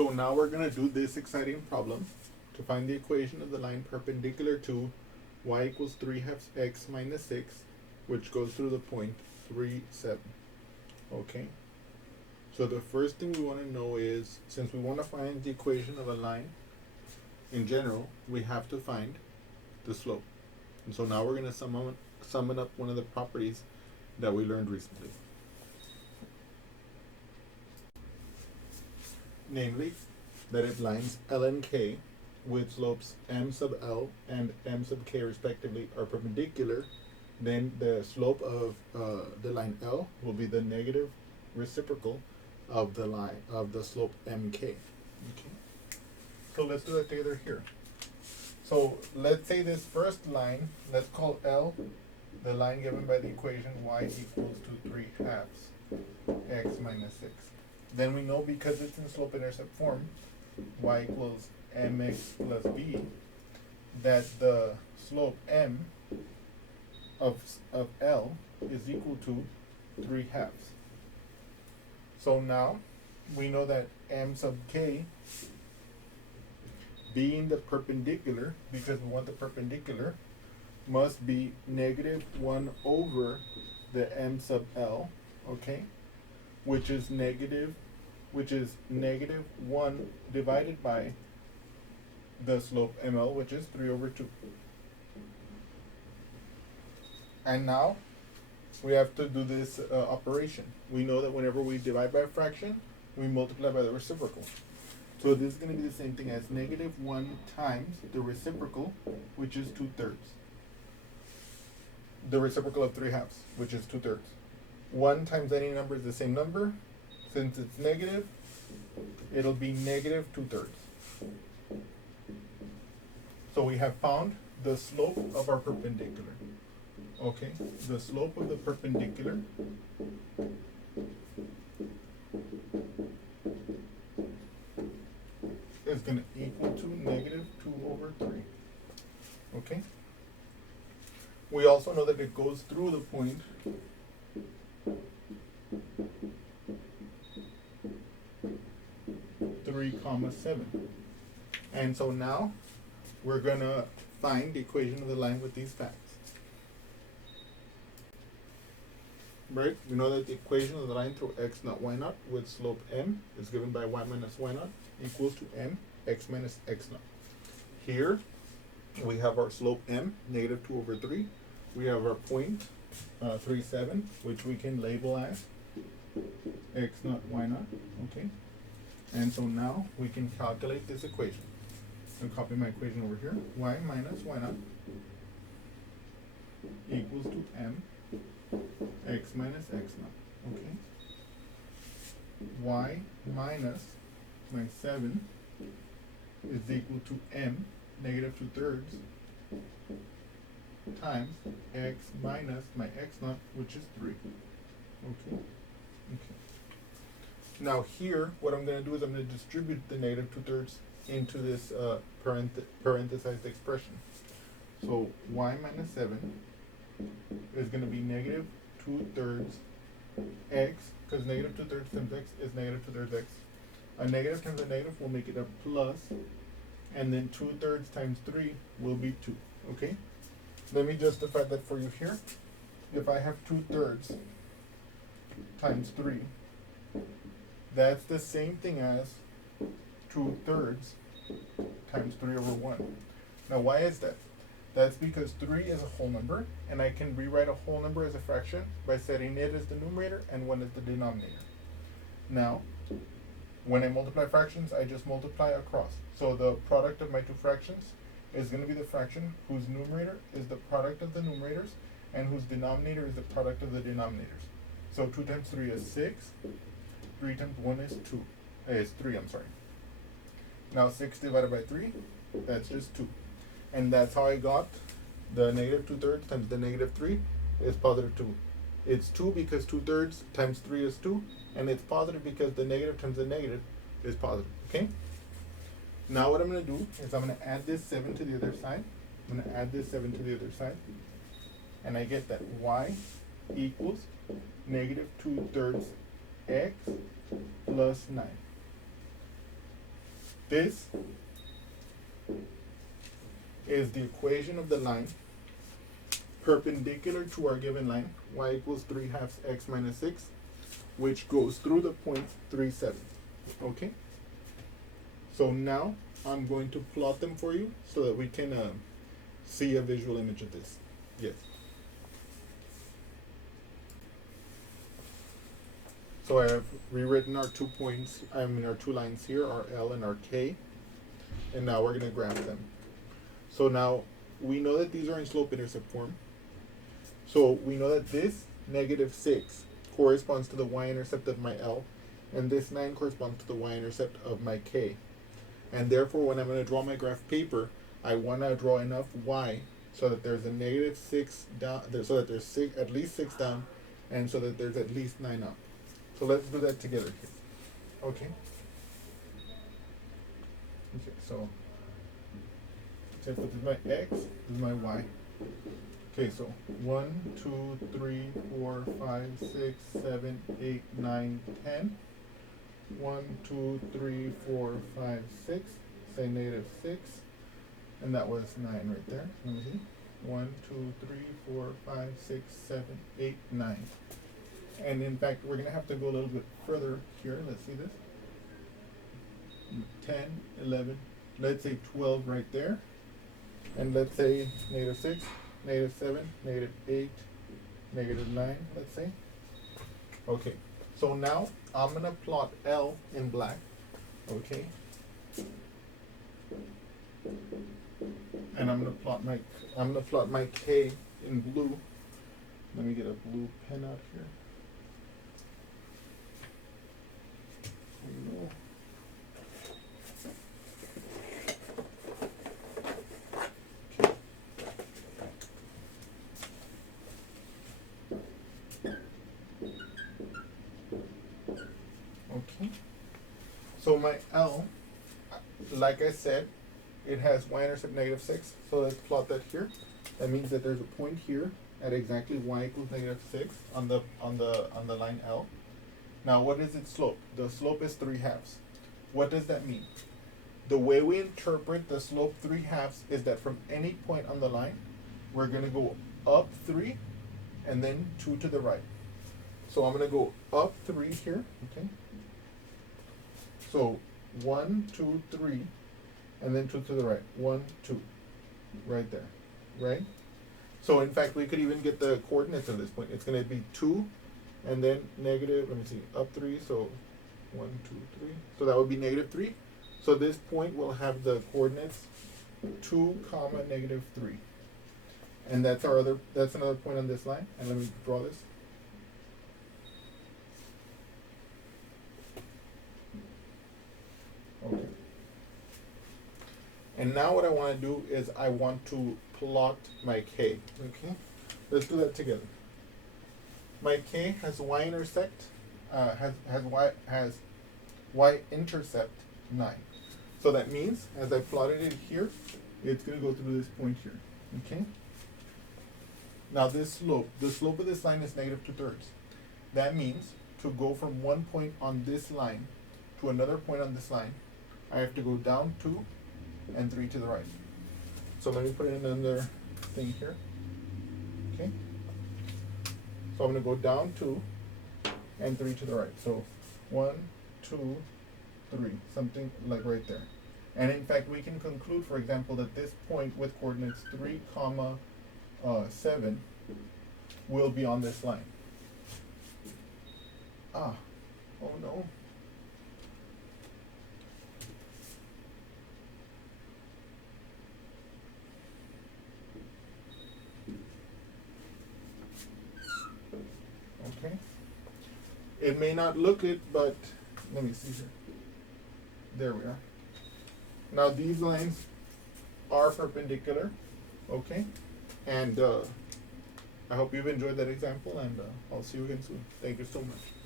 So now we're going to do this exciting problem to find the equation of the line perpendicular to y equals 3/2 x minus 6, which goes through the point 3, 7. Okay? So the first thing we want to know is, since we want to find the equation of a line in general, we have to find the slope. And so now we're going to summon up one of the properties that we learned recently. Namely, that if lines L and K with slopes m sub L and m sub K respectively are perpendicular, then the slope of the line L will be the negative reciprocal of the line of the slope MK. Okay. So let's do that together here. So let's say this first line, let's call L the line given by the equation y equals to 3/2 x minus 6. Then we know, because it's in slope-intercept form, y equals mx plus b, that the slope m of L is equal to 3/2. So now we know that m sub k, being the perpendicular, because we want the perpendicular, must be negative 1 over the m sub L, okay? Which is negative 1 divided by the slope ML, which is 3 over 2. And now we have to do this operation. We know that whenever we divide by a fraction, we multiply by the reciprocal. So this is going to be the same thing as negative 1 times the reciprocal, which is 2/3. The reciprocal of 3/2, which is 2/3. 1 times any number is the same number. Since it's negative, it'll be negative 2/3. So we have found the slope of our perpendicular. Okay, the slope of the perpendicular is going to equal to negative 2 over 3. Okay? We also know that it goes through the point 3,7. And so now we're going to find the equation of the line with these facts. Right? We know that the equation of the line through x naught y naught with slope m is given by y minus y naught equals to m x minus x naught. Here we have our slope m, negative 2 over 3. We have our point 3, 7, which we can label as x naught y naught. Okay? And so now we can calculate this equation. I'll copy my equation over here. Y minus y naught equals to m x minus x naught. Okay? Y minus my 7 is equal to m, negative 2/3, times x minus my x naught, which is 3. Okay? Okay. Now here, what I'm going to do is I'm going to distribute the negative 2/3 into this parenthesized expression. So y minus 7 is going to be negative 2/3 x, because negative 2/3 times x is negative 2/3 x. A negative times a negative will make it a plus, and then 2/3 times 3 will be 2. Okay? Let me justify that for you here. If I have 2/3 times 3, that's the same thing as 2/3 times 3 over 1. Now why is that? That's because 3 is a whole number, and I can rewrite a whole number as a fraction by setting it as the numerator and 1 as the denominator. Now, when I multiply fractions, I just multiply across. So the product of my two fractions is going to be the fraction whose numerator is the product of the numerators and whose denominator is the product of the denominators. So 2 times 3 is 6. 3 times 1 is 2. Is 3, I'm sorry. Now 6 divided by 3, that's just 2. And that's how I got the negative 2/3 times the negative 3 is positive 2. It's 2 because 2/3 times 3 is 2, and it's positive because the negative times the negative is positive. Okay? Now what I'm going to do is I'm going to add this 7 to the other side. I'm going to add this 7 to the other side. And I get that y equals negative 2/3 x plus 9. This is the equation of the line perpendicular to our given line, y equals 3/2 x minus 6, which goes through the point 3, 7. Okay? So now I'm going to plot them for you so that we can see a visual image of this. Yes. So I have rewritten our 2 points, our 2 lines here, our L and our K, and now we're going to graph them. So now we know that these are in slope-intercept form. So we know that this -6 corresponds to the y-intercept of my L, and this 9 corresponds to the y-intercept of my K. And therefore, when I'm going to draw my graph paper, I want to draw enough y so that there's a -6 down, so that there's at least 6 down, and so that there's at least 9 up. So let's do that together here. Okay. Okay, so this is my x, this is my y. Okay, so 1, 2, 3, 4, 5, 6, 7, 8, 9, 10. 1, 2, 3, 4, 5, 6. Say -6. And that was 9 right there. Let me see. 1, 2, 3, 4, 5, 6, 7, 8, 9. And in fact, we're going to have to go a little bit further here. Let's see this. 10, 11, let's say 12 right there. And let's say -6, -7, -8, -9, let's say. Okay, so now I'm going to plot L in black. Okay. And I'm going to plot my K in blue. Let me get a blue pen out here. Okay. So my L, like I said, it has y-intercept -6. So let's plot that here. That means that there's a point here at exactly y equals -6 on the line L. Now, what is its slope? The slope is 3/2. What does that mean? The way we interpret the slope 3/2 is that from any point on the line, we're going to go up 3 and then 2 to the right. So I'm going to go up 3 here. Okay. So 1, 2, 3, and then 2 to the right. 1, 2, right there, right? So in fact, we could even get the coordinates of this point. It's going to be 2. And then negative, let me see, up 3, so 1, 2, 3. So that would be -3. So this point will have the coordinates 2, -3. And that's another point on this line. And let me draw this. Okay. And now what I want to do is I want to plot my K. Okay? Let's do that together. My K has y-intercept, has y-intercept 9. So that means, as I plotted it here, it's going to go through this point here. Okay. Now this slope, the slope of this line is -2/3. That means to go from one point on this line to another point on this line, I have to go down 2 and 3 to the right. So let me put in another thing here. Okay. So I'm going to go down 2 and 3 to the right. So 1, 2, 3, something like right there. And in fact, we can conclude, for example, that this point with coordinates 3, 7 will be on this line. Oh no. Okay. It may not look it, but let me see here. There we are. Now these lines are perpendicular, okay? And I hope you've enjoyed that example, and I'll see you again soon. Thank you so much.